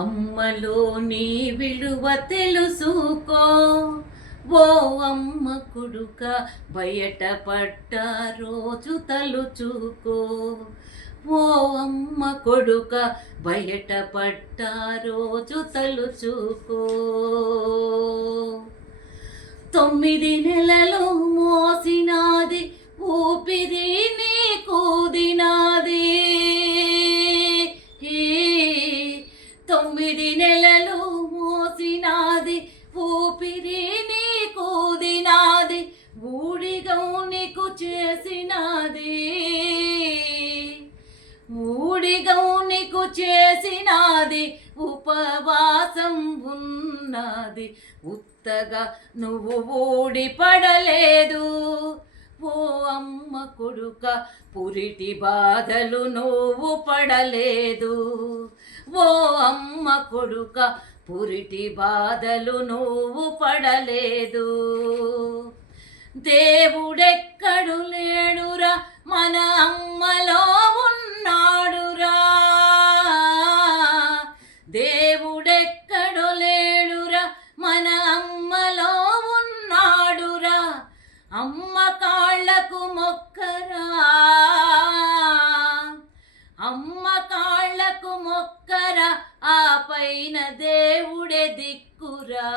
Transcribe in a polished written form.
అమ్మలోని విలువ తెలుసుకో, ఓ అమ్మ కొడుక బయటపడ్డ రోజు తలుచుకో, ఓ అమ్మ కొడుక బయటపడ్డ రోజు తలుచుకో. 9 నెలలు మోసినాది ఊపిరి నీకు దినాది, 9 నెలలు మోసినాది ఊపిరి నీకు దినాది, ఊడిగౌనికు చేసినాది, ఊడిగౌనికు చేసినాది, ఉపవాసం ఉన్నది, ఉత్తగా నువ్వు ఊడి పడలేదు. ఓ అమ్మ కొడుక పురిటి బాధలు నువ్వు పడలేదు, ఓ అమ్మ కొడుక పురిటి బాధలు నువ్వు పడలేదు. దేవుడెక్కడు లేడురా, మన అమ్మలో ఉన్నాడురా, దేవుడెక్కడు లేడురా, మన అమ్మలో ఉన్నాడురా. అమ్మ కాళ్ళకు మొక్కరా, అమ్మ కాళ్ళకు మొక్కరా, ఆ పైన దేవుడే దిక్కురా.